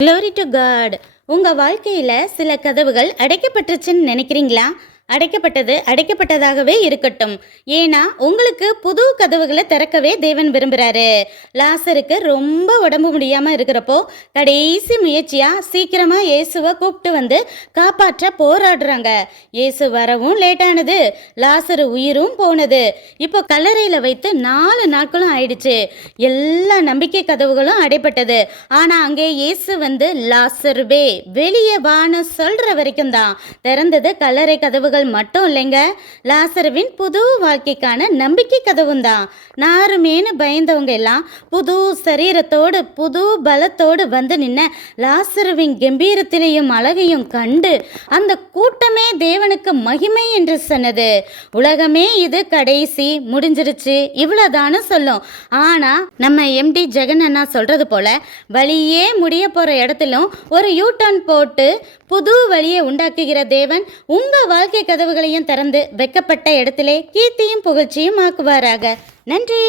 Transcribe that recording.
Glory to God. உங்கள் வாழ்க்கையில் சில கதவுகள் அடைக்கப்பட்டுருச்சுன்னு நினைக்கிறீங்களா? அடைக்கப்பட்டதாகவே இருக்கட்டும். ஏன்னா உங்களுக்கு புது கதவுகளை திறக்கவே தேவன் விரும்புகிறாரு. லாசருக்கு ரொம்ப உடம்பு முடியாமல் இருக்கிறப்போ கடைசி முயற்சியாக சீக்கிரமாக இயேசுவை கூப்பிட்டு வந்து காப்பாற்ற போராடுறாங்க. இயேசு வரவும் லேட்டானது, லாசரு உயிரும் போனது. இப்போ கல்லறையில் வைத்து 4 நாட்களும் ஆயிடுச்சு. எல்லா நம்பிக்கை கதவுகளும் அடைப்பட்டது. ஆனால் அங்கே இயேசு வந்து லாசருவே வெளியே வான்னு சொல்கிற வரைக்கும் தான் திறந்தது. கல்லறை கதவுகள் மட்டும் இல்லைங்க, லாசருவின் புது வாழ்க்கைக்கான நம்பிக்கை கதவும் தான். நாருமேனு பயந்தவங்க எல்லாம் புது சரீரத்தோடு புது பலத்தோடு வந்து நின்ன லாசருவின் கம்பீரத்திலையும் அழகையும் கண்டு அந்த கூட்டமே தேவனுக்கு மகிமை என்று சொன்னது. உலகமே இது கடைசி முடிஞ்சிருச்சு இவ்வளவுதான்னு சொல்லும். ஆனா நம்ம எம்டி ஜெகன் அண்ணா சொல்றது போல வழியே முடிய போற இடத்திலும் ஒரு யூட்டர்ன் போட்டு புது வழியை உண்டாக்குகிற தேவன் உங்க வாழ்க்கை கதவுகளையும் திறந்து வைக்கப்பட்ட இடத்திலே கீர்த்தியும் புகழ்ச்சியும் ஆக்குவாராக. நன்றி.